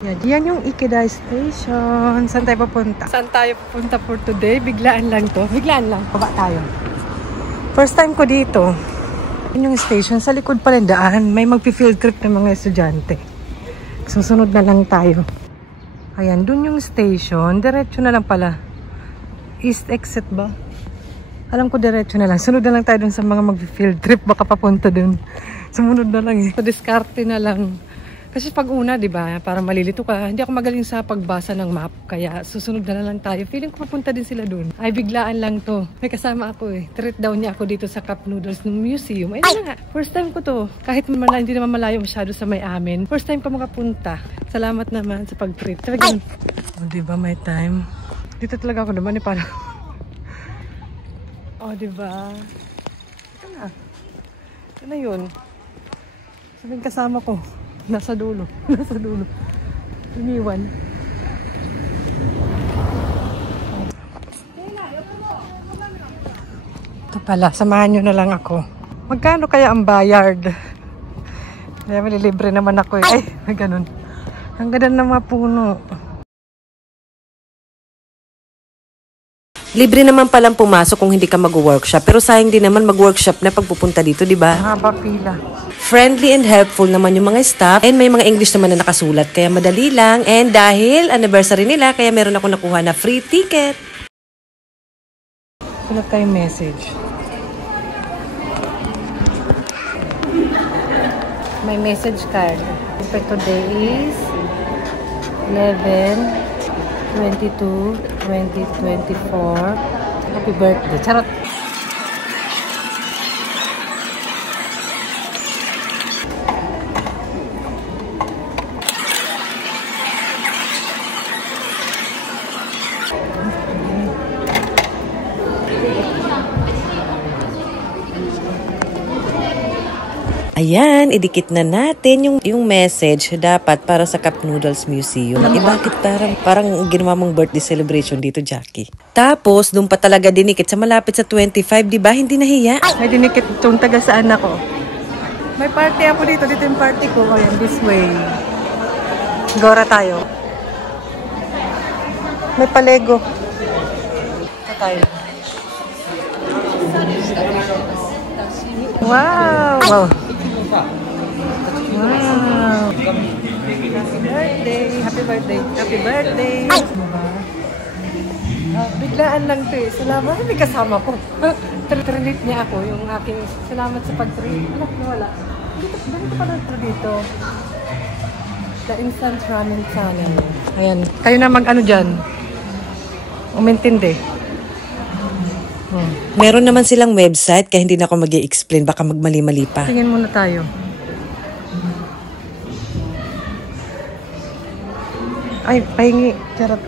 Yan yung Ikeda Station. Saan tayo papunta? Saan tayo papunta for today? Biglaan lang to. Biglaan lang. Baba tayo. First time ko dito. Yan yung station. Sa likod pa rin daan. May magpi-field trip ng mga estudyante. Susunod na lang tayo. Ayan, dun yung station. Diretso na lang pala. East exit ba? Alam ko diretso na lang. Sunod na lang tayo dun sa mga magpi-field trip. Baka papunta dun. Sumunod na lang eh. So, diskarte na lang. Kasi pag una, di ba, para malilito ka, hindi ako magaling sa pagbasa ng map. Kaya susunod na lang tayo. Feeling ko papunta din sila dun. Ay, biglaan lang to. May kasama ako eh. Treat down niya ako dito sa Cup Noodles ng museum. Ay, na nga. First time ko to. Kahit hindi naman malayo masyado sa may amin. First time ko makapunta. Salamat naman sa pag-treat. Talagang, oh, di ba, may time. Dito talaga ako naman eh, para. Oh, di ba? Ito na. Ito na yun. Sabihin kasama ko. Nasa dulo. Nasa dulo. Iniwan. Ito pala. Samahan nyo na lang ako. Magkano kaya ang bayard? Kaya malilibre naman ako eh. Ay, ganun. Ang ganda ng mga puno. Libre naman palang pumasok kung hindi ka mag-workshop. Pero sayang din naman mag-workshop na pagpupunta dito, di ba? Haba pila. Friendly and helpful naman yung mga staff. And may mga English naman na nakasulat. Kaya madali lang. And dahil anniversary nila, kaya meron ako nakuha na free ticket. Sulat tayong message. My message card. For today is 11/22/2024. Happy birthday. Charot. Ayan, idikit na natin yung message dapat para sa Cup Noodles Museum. Bakit parang ginawa mong birthday celebration dito, Jackie? Tapos, doon pa talaga dinikit sa malapit sa 25, di ba? Hindi nahiya. May dinikit itong taga saan ako. May party ako dito. Dito yung party ko. Ayan, this way. Gora tayo. May palego. Ito tayo. Wow! Wow! Wow! Happy birthday! Happy birthday! Happy birthday! Biglaan lang to eh. Salamat. May kasama ko. Treat niya ako. Yung aking salamat sa pag-treat. Anak na wala. Ganito pala ito dito. The Instant Ramen Channel. Ayan. Kayo na mag-ano dyan. Umintindi. Meron naman silang website kaya hindi na ako mag-i-explain. Baka magmali-mali pa. Tingin muna tayo. Ay, pahingi. Charot.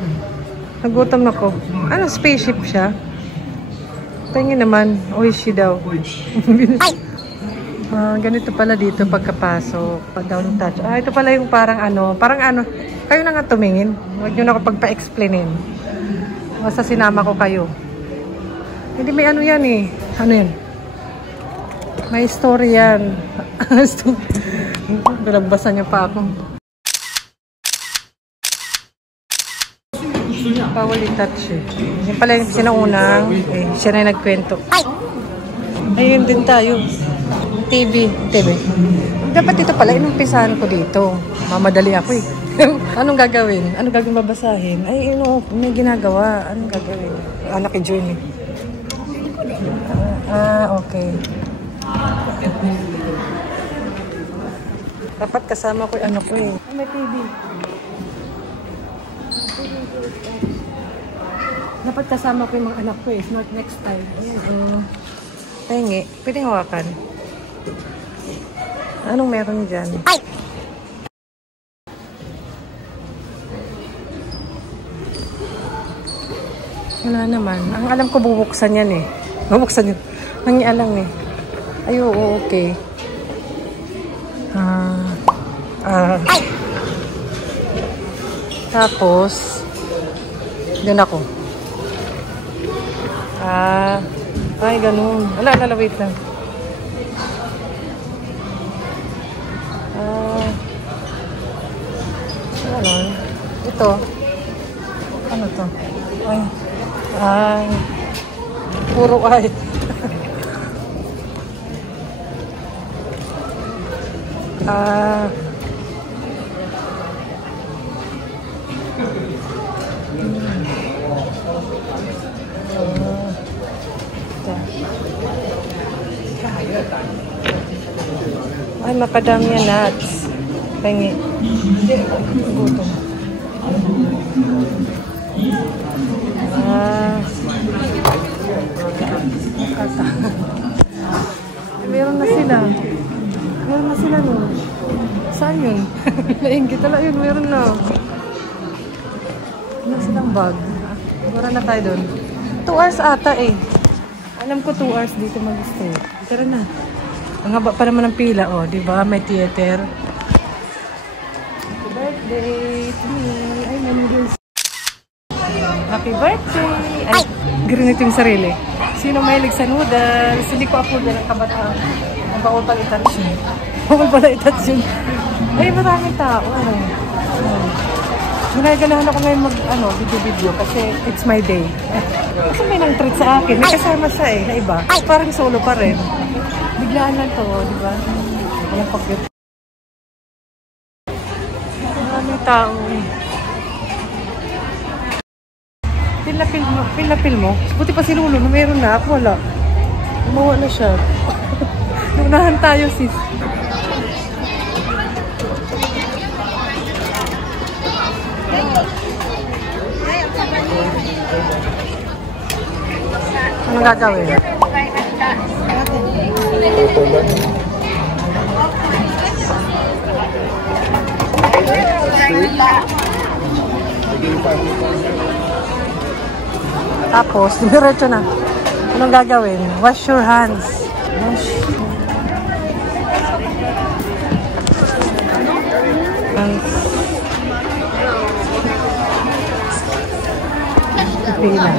Nagutom ako. Ano, spaceship siya? Pahingi naman. Oishi daw. Ganito pala dito pagkapasok. Down touch. Ito pala yung parang ano. Kayo na nga tumingin. Huwag nyo na ako pagpa-explainin. Basta sinama ko kayo. Hindi may ano yan eh. Ano yan? May story yan. Binagbasa niya pa ako. Bawal i-touch eh. Yan pala yung sinaunang. Siya na yung nagkwento. Ayun din tayo. TV. Dapat dito pala, inumpisahan ko dito. Mamadali ako eh. Anong gagawin? Anong gagawin babasahin? Ay, may ginagawa. Anong gagawin? Anak ni Journey. Okay. Dapat kasama ko yung ano ko eh. May TV. Dapat kasama ko yung mga anak ko eh. Not next time. Pahingi. Pwedeng hawakan. Anong meron dyan? Wala naman. Ang alam ko bubuksan yan eh. Bubuksan yun. Nangialang eh. Ay, oo, okay. Tapos, dun ako. Ay, ganun. Wala, wait lang. ganon. Ito. Ano to? Ay. Ay. Puro ay. Ah. Ay, macadamia nuts. Pengi. Gutom. Kata. Meron na sila. Meron na sila no. Saan yun? Nainggit tala yun. Meron na. Meron silang bag. Wala na tayo doon. 2 hours ata eh. Alam ko 2 hours dito mag-stay. Tara na. Ang haba pa naman ng pila, oh, di ba? May theater. Happy birthday to me. Ay, noodles. Happy birthday! Ay, grinit yung sarili. Sino mahilig sa noodles? Hindi ko afford na ng kabataan. Ang bawal pala i-touch yun. Bawal pala i-touch yun. Ay, maraming tao. Ginaganahan ako ngayon video-video kasi it's my day. Kasi may nang treat sa akin. May kasama siya eh, na iba. Parang solo pa rin. Biglaan lang to, di ba? Walang pag-get. Maraming tao eh. Feel na feel mo? Buti pa si Lulu, na meron na. Ako wala. Gumawa na siya. Nunahan tayo, sis. Anong gagawin? Tapos, diretso na. Anong gagawin? Wash your hands. Wash. Hands. Pila.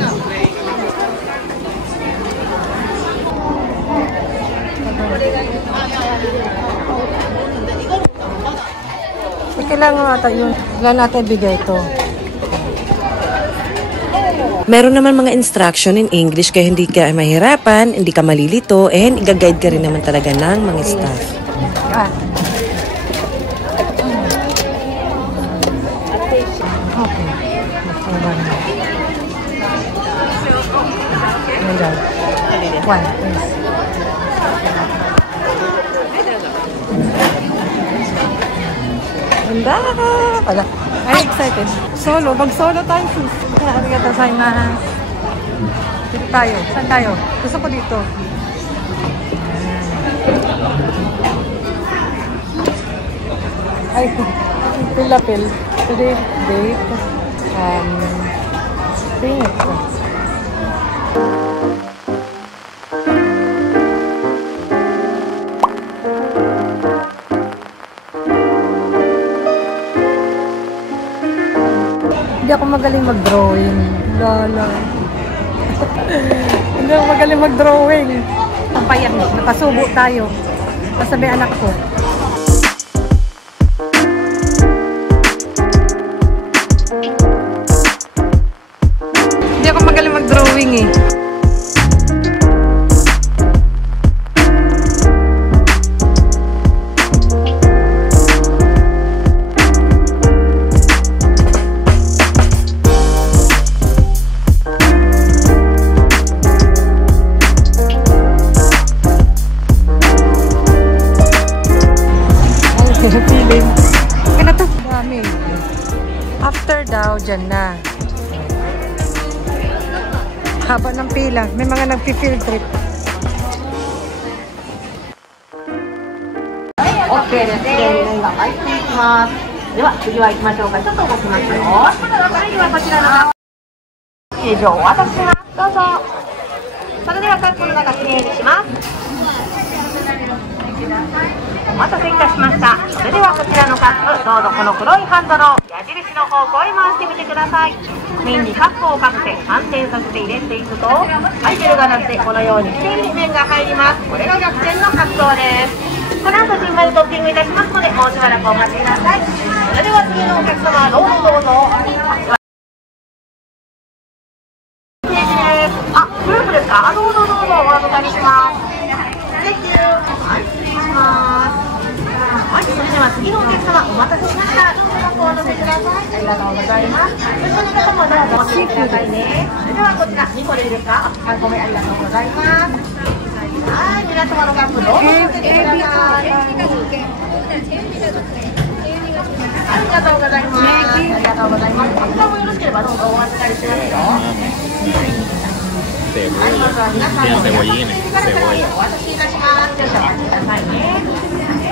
Kailangan ata yun. Kailangan natin bigay ito. Meron naman mga instruction in English kaya hindi ka mahirapan, hindi ka malilito, and i-guide ka rin naman talaga ng mga staff. Okay. One, please. Ganda! Pala. I'm excited. Solo. Mag-solo tayo, sis. Arigatou gozaimasu. Dito tayo. Saan tayo? Gusto ko dito. Ay, pil-lapil. Today, date. Pink. Hindi ako magaling mag-drawing. Lala. Hindi ako magaling mag-drawing. Pampayan, napasubo tayo. Kasabi anak ko. Hindi ako magaling mag-drawing eh. Feeling. Kaya na to. Dami. After daw, dyan na. Haba ng pila. May mga nag-field trip. OK です。麺が入っていきます。では次は行きましょうか。ちょっと動きますよ。それではこちらの形状をお渡しします。どうぞ。それではカップの中きれいにします。お待たせいたしました。それではこちらのカップ、どうぞこの黒いハンドルを矢印の方向へ回してみてください。麺にカップをかけて反転させて入れていくと、はい、ベルが鳴ってこのようにきれいに麺が入ります。これが逆転の発想です。この後順番にトッピングいたしますので、もうしばらくお待ちください。それでは次のお客様、どうぞどうぞ。あ、グループですか？どうぞどうぞお預かりします。はい、失礼します。はい、それでは次のお客様、お待たせしました。どうぞお乗せください。ありがとうございます。後ろの方もどうぞお乗せくださいね。それではこちら、2個でいいですか？3個目ありがとうございます。はい、皆様のカップどうぞ乗せてください。ありがとうございます。ありがとうございます。こちらもよろしければどうぞお預かりしますよ。はい、どうぞ皆さんのお渡しいたします。少々お待ちくださいね。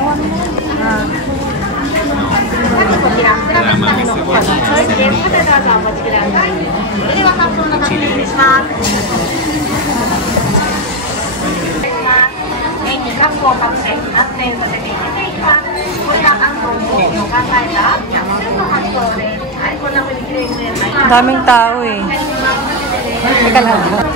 こちら、フランスタメのコーヒーチョイスです。どうぞお待ちください。それでは3分の中で失礼します。麺にカップをかけて発電させていきます。これが関東の考えた山の発想です。はい、こんな風にきれいに見えます。Daming tao eh. Teka lang.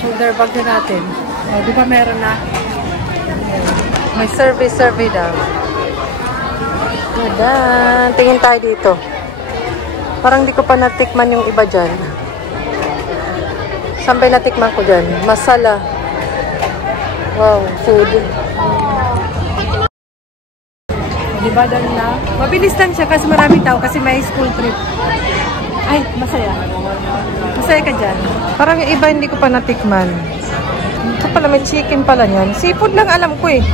Shoulder bag din natin. O, di ba meron na? May survey daw. Adan. Tingin tayo dito. Parang di ko pa natikman yung iba dyan. Saan ba natikman ko dyan? Masala. Wow, food. Di ba dyan na? Mabilis lang siya kasi maraming tao kasi may school trip. Ay, masaya. Masaya ka dyan. Parang yung iba hindi ko pa natikman. Ito pala may chicken pala niyan. Seafood lang alam ko eh.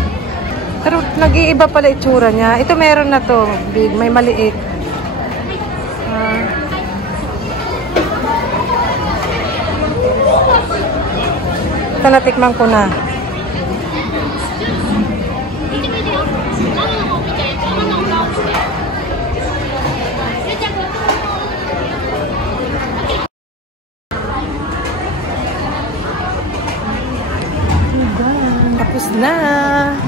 Pero nag-iiba pala itsura niya. Ito meron na to. Big, may maliit. Ito natikman ko na. Tapos na.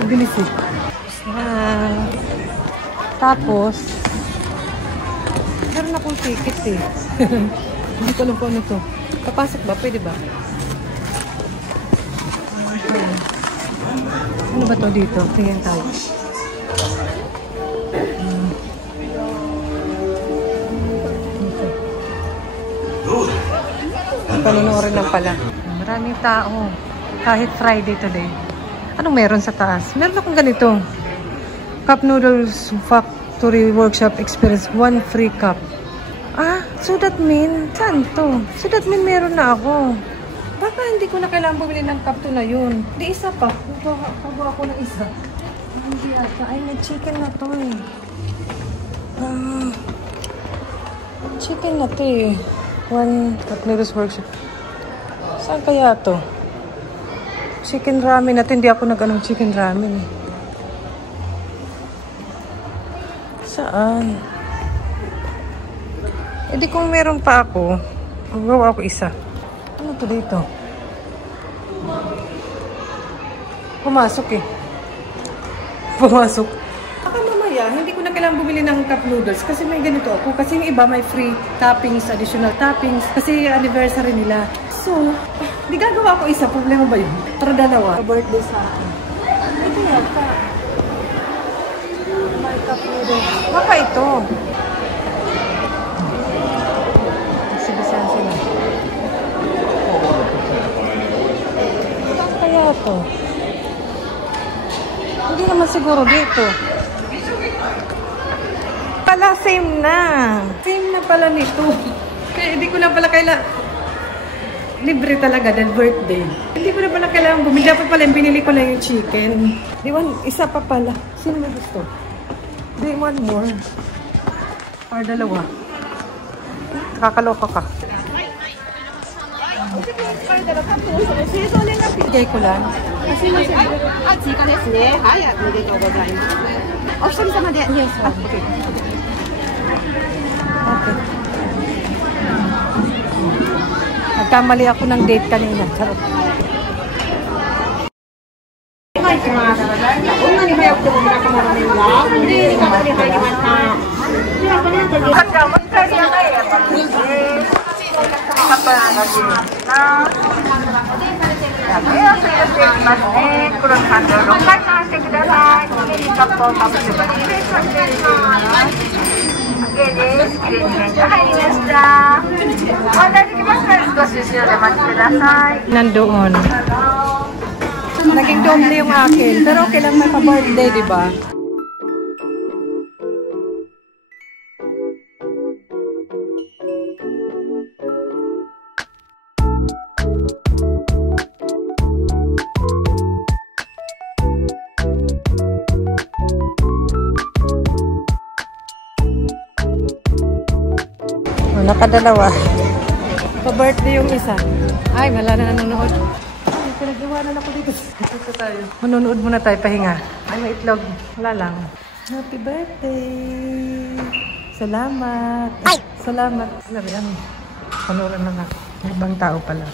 Bilis eh. Tapos na. Tapos, meron akong ticket eh. Hindi ko alam po ano to. Papasok ba? Pwede ba? Ano ba to dito? Tingnan tayo. Panunurin lang pala. Maraming tao. Kahit Friday today. Anong meron sa taas? Meron akong ganito. Cup Noodles Factory Workshop Experience. 1 free cup. Ah, so that mean, saan to? So that mean meron na ako. Baka hindi ko na kailangan bumili ng cup to na yun. Hindi, isa pa. Pagawa ako ng isa. Hindi ata. Ay, may chicken na to eh. Chicken na to eh. 1 Cup Noodles Workshop. Saan kaya to? Chicken ramen. At hindi ako nag-anong chicken ramen. Saan? E di kung meron pa ako, gagawa ako isa. Ano to dito? Pumasok eh. Pumasok. Baka mamaya masaya. Hindi ko na kailangan bumili ng cup noodles kasi may ganito ako. Kasi yung iba may free toppings, additional toppings. Kasi anniversary nila. So, di gagawa ko isa. Problema ba yun? Para dalawa. Birthday sa akin. Ito yata. May cup noodles. Baka ito. Sibisan sila. Saan kaya ito? Hindi naman siguro dito. Pala, same na. Same na pala nito. Kaya hindi ko na pala kailangan. Libre talaga dahil birthday. Hindi ko na pala kailangan bumili. Dapat pala binili ko lang yung chicken. Isa pa pala. Sino may gusto? Di, one more. Or dalawa. Kakaloka ka. Bigay ko lang.追加ですね。はい、おめでとうございます。お一人様で。Yes. Okay. Nagkamali ako ng date kanina. Charot. お願いします。どんなに早くても皆様の麺がお礼に入りました。ではこの後で。じゃあお持ち帰りやないやつです。カップラーメンします。お安いをしていきますね。黒いハンドル6回回してください。カップをかぶせばリフレッシュしていきます。OK です。きれいに麺が入りました。お待たせできましたら少し後ろでお待ちください。 Nandoon. Naging doble yung akin. Pero okay lang may pa-birthday, di ba? Nakadalawa. Pa-birthday yung isa. Ay, wala na nanonood. Ay, pinag-iwanan ako dito. Dito tayo. Manonood muna tayo, pahinga. Ay, may itlog. Wala lang. Happy birthday! Salamat! Ay! Salamat! Sabi lang. Panoorin lang ako. Ibang tao pala.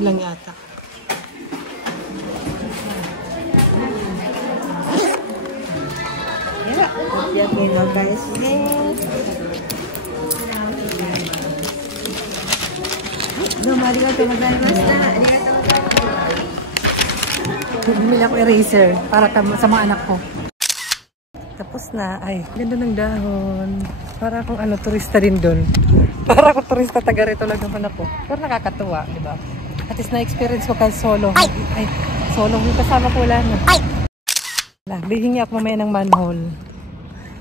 Lang yata. guys. Domo arigatou gozaimashita. Arigatou gozaimashita. Bumili ako eraser para sa mga anak ko. Tapos na. Ay, ganda ng dahon. Para akong turista din doon. Para akong turista, taga rito lang naman ako. Pero nakakatuwa, di ba? At least na-experience ko kahit solo. Ay, solo. Yung kasama ko wala na. Bihingi ako mamaya ng manhole.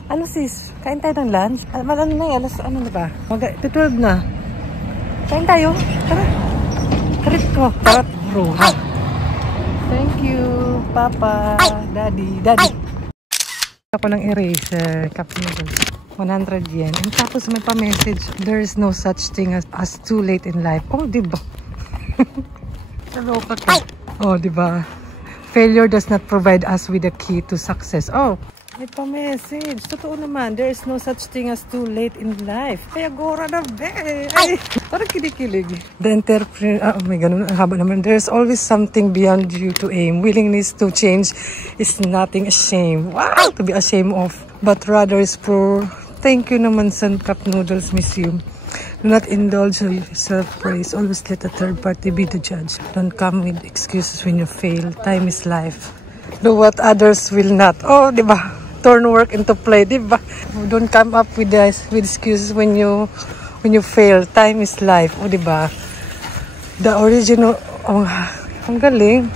Ano sis? Kain tayo ng lunch? Malano na yan. Ano na ba? 12 na. Kain tayo. Tara. Karit ko. Karat bro. Ha? Thank you, Papa. Daddy. Ako ng eraser. Cup noodles. 100 yen. And tapos may pa-message. There is no such thing as too late in life. Oh, diba? Naloka ka. Oh, diba? Failure does not provide us with the key to success. Oh, may pa-message. Totoo naman. There is no such thing as too late in life. Kaya gora na be. Ay, parang kinikilig. The entrepreneur, oh my God, haba naman. There's always something beyond you to aim. Willingness to change is nothing ashamed. Wow, to be ashamed of. But rather is for thank you naman sa Cup Noodles Museum. Do not indulge self-praise. Always let a third party be the judge. Don't come with excuses when you fail. Time is life. Do what others will not. Oh, diba? Turn work into play, diba? Don't come up with excuses when you fail. Time is life. Oh, diba? The original. Oh, ang galing.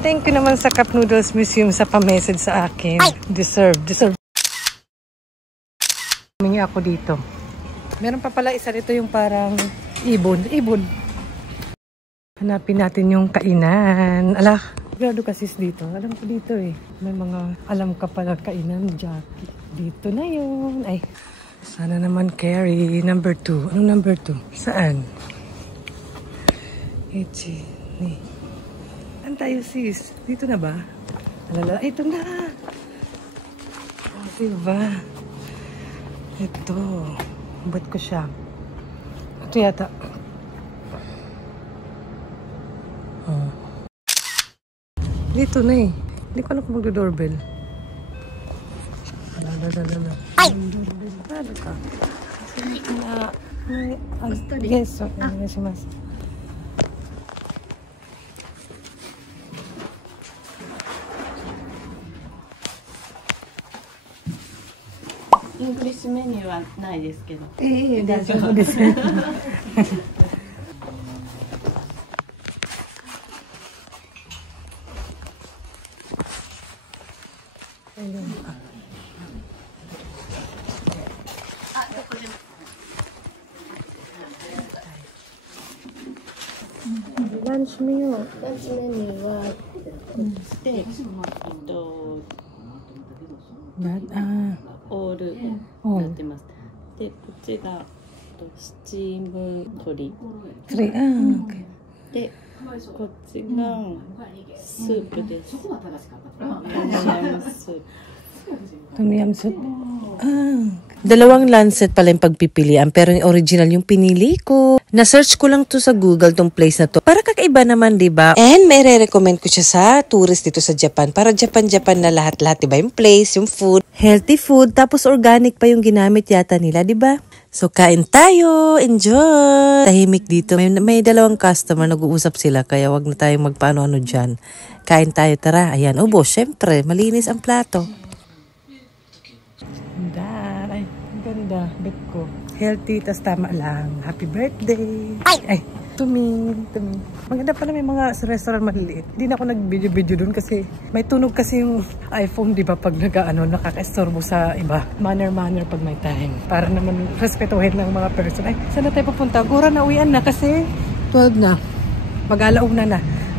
Thank you naman sa Cup Noodles Museum sa pa-message sa akin. Deserve. Humingi ako dito. Meron pa pala isa dito yung parang ibon. Hanapin natin yung kainan. Ala, grado kasi dito. Alam ko dito eh. May mga alam ka pala kainan, Jackie. Dito na yun. Ay, Sana naman carry. Number 2. Anong number 2? Saan? Echi. Ni. Saan tayo sis? Dito na ba? Alala. Ito na. Diba? Ito. Ba't ko siya? Ito yata. Oh. Dito na eh. Hindi ko alam kung magdo-doorbell. Alala. Ay! Ano ka? Yes. Onegaishimasu. English メニューはないですけど。大丈夫です。ランチメニューはこっちで、オールになってます。で、こっちがスチーム鶏。で、こっちがスープです。トムヤムスープ。Dalawang lancet pala yung pagpipilian pero yung original yung pinili ko. Na-search ko lang to sa Google tong place na to. Para kakaiba naman, diba? And may re-recommend ko siya sa tourist dito sa Japan. Para Japan na lahat-lahat, diba? Yung place, yung food, healthy food, tapos organic pa yung ginamit yata nila, diba? So, kain tayo! Enjoy! Tahimik dito. May dalawang customer, nag-uusap sila, kaya wag na tayong magpaano-ano dyan. Kain tayo, tara. Ayan, obo, syempre, malinis ang plato. Ay, ang ganda. Bet ko. Healthy, tas tama lang. Happy birthday! Ay! Tumi. Maganda pala may mga sa restaurant maliliit. Hindi na ako nag-video dun kasi may tunog kasi yung iPhone, di ba? Pag nakaka-estorbo sa iba. Manner pag may time. Para naman respetuhin ng mga person. Ay, saan na tayo papunta? Gura na, uwian na kasi 12 na. Mag-alauna na.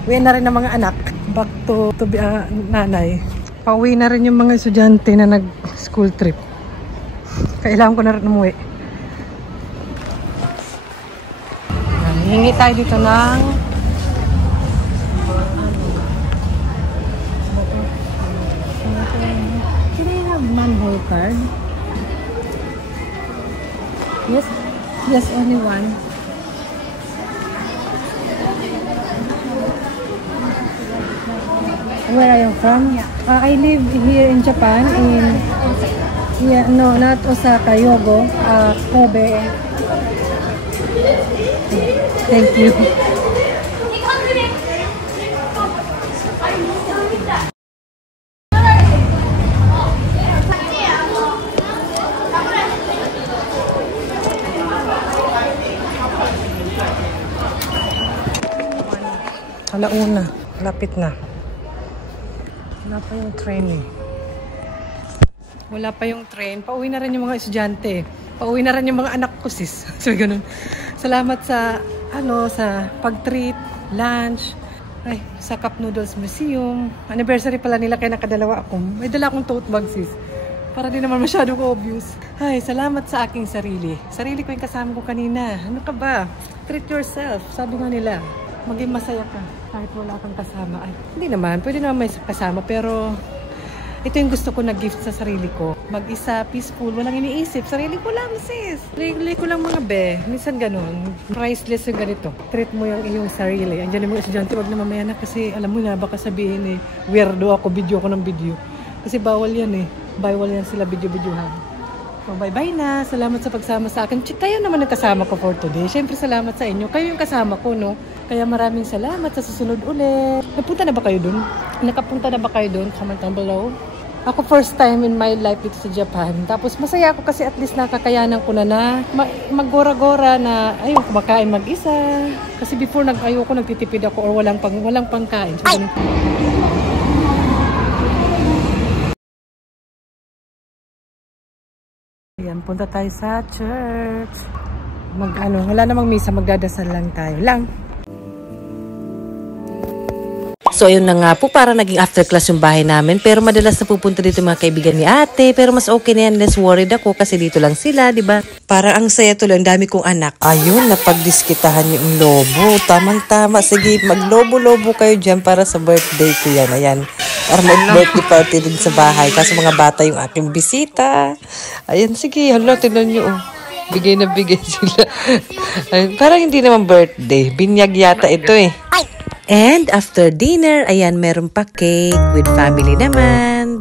Uwian na rin ng mga anak. Back to nanay. Pauwi na rin yung mga estudyante na nag-school trip. Kailangan ko na rin umuwi. Hingi tayo dito ng can I have manhole card? Yes, only one. Where are you from? I live here in Japan no, not Osaka, Hyogo, Kobe. Thank you. Alauna, lapit na. Wala pa yung train eh. Wala pa yung train. Pauwi na rin yung mga estudyante. Pauwi na rin yung mga anak ko, sis. So, ganun. Salamat sa, sa pag-treat, lunch, sa Cup Noodles Museum. Anniversary pala nila kaya nakadalawa ako. May dala akong tote bag, sis. Para di naman masyadong obvious. Ay, salamat sa aking sarili. Sarili ko yung kasama ko kanina. Ano ka ba? Treat yourself. Sabi nga nila, maging masaya ka kahit wala kang kasama. Ay, hindi naman. Pwede naman may kasama. Pero ito yung gusto ko na gift sa sarili ko. Mag-isa, peaceful, walang iniisip. Sarili ko lang, sis. Sarili ko lang mga be. Minsan ganun. Priceless yung ganito. Treat mo yung iyong sarili. Andiyan yung mga estudyante, wag na mamaya na kasi alam mo na, baka sabihin weirdo ako, video ko ng video. Kasi bawal yan Bawal yan sila video-videohan. So, bye-bye na. Salamat sa pagsama sa akin. Kayo naman nagkasama ko for today. Siyempre, salamat sa inyo. Kayo yung kasama ko, no? Kaya maraming salamat sa susunod ulit. Napunta na ba kayo dun? Nakapunta na ba kayo dun? Comment down below. Ako first time in my life dito sa Japan. Tapos masaya ako kasi at least nakakayanan ko na maggora-gora na ayun, kumakain mag-isa. Kasi before ayoko nagtitipid ako or walang pangkain. So, ayan, punta tayo sa church. Wala namang misa, magdadasal lang tayo. So ayun na nga po, para naging after class yung bahay namin. Pero madalas na pupunta dito mga kaibigan ni ate. Pero mas okay na yan, less worried ako kasi dito lang sila, di ba? Parang ang saya tuloy, ang dami kong anak. Ayun, napagdiskitahan yung lobo. Tamang-tama, sige, maglobo-lobo kayo dyan para sa birthday ko yan. Ayan, para mag-birthday party din sa bahay. Kaso mga bata yung aking bisita. Ayan, sige, hala, tignan nyo. Bigay na bigay sila. Ayun, parang hindi naman birthday. Binyag yata ito eh. And after dinner, ayan, meron pa cake with family naman.